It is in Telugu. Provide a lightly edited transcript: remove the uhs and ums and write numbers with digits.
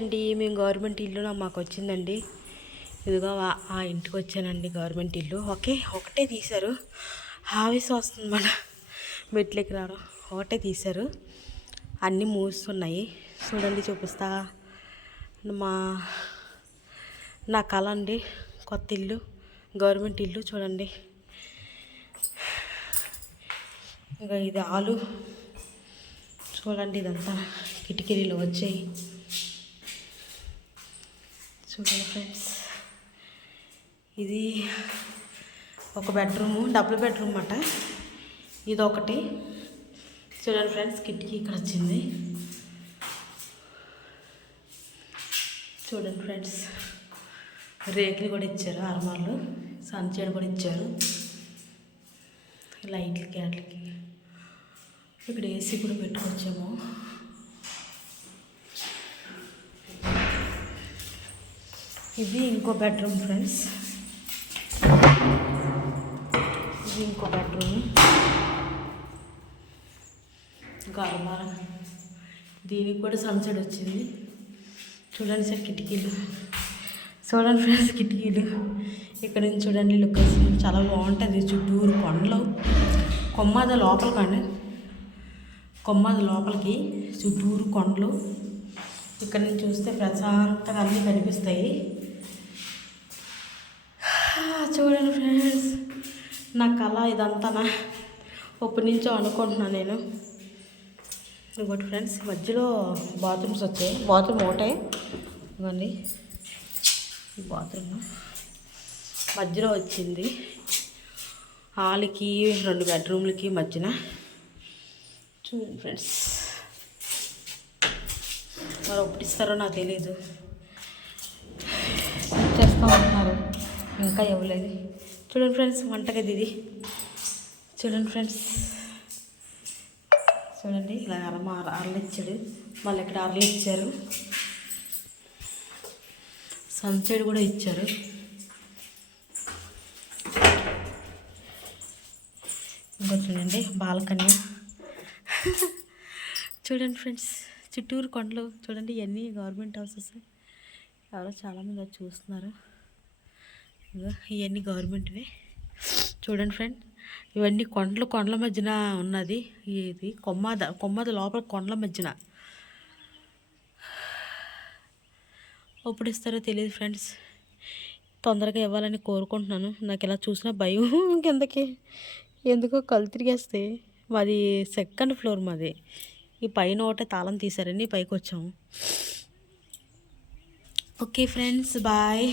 అండి, మేము గవర్నమెంట్ ఇల్లు మాకు వచ్చిందండి. ఇదిగో ఆ ఇంటికి వచ్చానండి. గవర్నమెంట్ ఇల్లు ఒకటే తీశారు. ఆవేశం వస్తుంది మన మెట్లకి రావడం. ఒకటే తీశారు, అన్నీ మూస్తున్నాయి. చూడండి, చూపిస్తా. నా కళ అండి, కొత్త ఇల్లు, గవర్నమెంట్ ఇల్లు. చూడండి, ఇంకా ఇది హాలు. చూడండి, ఇదంతా కిటికీలు వచ్చాయి. చూడండి ఫ్రెండ్స్, ఇది ఒక బెడ్రూము, డబుల్ బెడ్రూమ్ అన్నమాట. ఇది ఒకటి. చూడండి ఫ్రెండ్స్, కిటికీ ఇక్కడ వచ్చింది. చూడండి ఫ్రెండ్స్, రేకులు కూడా ఇచ్చారు, అర్మార్లు, సన్షేడ్ కూడా ఇచ్చారు, లైట్లకి వాటికి. ఇక్కడ ఏసీ కూడా పెట్టుకొచ్చాము. ఇది ఇంకో బెడ్రూమ్ ఫ్రెండ్స్, ఇది ఇంకో బెడ్రూమ్. ఇంకా అర్మార, దీనికి కూడా సన్సెట్ వచ్చింది. చూడండి సార్, కిటికీలు చూడండి ఫ్రెండ్స్, కిటికీలు ఇక్కడ నుంచి చూడండి. లొకేషన్ చాలా బాగుంటుంది. చుట్టూరు కొండలు, కొమ్మాద లోపల కానీ కొమ్మాద లోపలికి చుట్టూరు కొండలు. ఇక్కడ నుంచి చూస్తే ప్రశాంతంగా అన్నీ కనిపిస్తాయి. చూడండి ఫ్రెండ్స్, నా కళ ఇదంతా ఎప్పటి నుంచో అనుకుంటున్నాను నేను. ఇంకోటి ఫ్రెండ్స్, మధ్యలో బాత్రూమ్స్ వచ్చాయి. బాత్రూమ్ ఒకటే ఇవ్వండి, ఈ బాత్రూమ్ మధ్యలో వచ్చింది. హాల్కి 2 బెడ్రూమ్లకి మధ్యన. చూడండి ఫ్రెండ్స్, మరి ఎప్పుడు ఇస్తారో నాకు తెలీదు. చేస్తూ ఉంటున్నారు, ఇంకా ఇవ్వలేదు. చూడండి ఫ్రెండ్స్, వంటగది ఇది. చూడండి ఫ్రెండ్స్, చూడండి, ఇలా అరలు ఇచ్చాడు. మళ్ళీ ఇక్కడ అరలు ఇచ్చారు, సన్సైడ్ కూడా ఇచ్చారు. ఇంకా చూడండి, బాల్కనీ. చూడండి ఫ్రెండ్స్, చుట్టూరు కొండలు. చూడండి, ఇవన్నీ గవర్నమెంట్ హౌసెస్. ఎవరో చాలామంది వచ్చి చూస్తున్నారు. ఇవన్నీ గవర్నమెంట్వే. చూడండి ఫ్రెండ్, ఇవన్నీ కొండల మధ్యన ఉన్నది. ఇది కొమ్మద లోపల కొండల మధ్యన. ఎప్పుడు ఇస్తారో తెలియదు ఫ్రెండ్స్. తొందరగా ఇవ్వాలని కోరుకుంటున్నాను. నాకు ఇలా చూసినా భయం కిందకి, ఎందుకో కళ్ళు తిరిగేస్తే. మాది 2nd ఫ్లోర్ మాది. ఈ పైన ఒకటే తాళం తీసారని పైకి వచ్చాము. Okay friends, bye.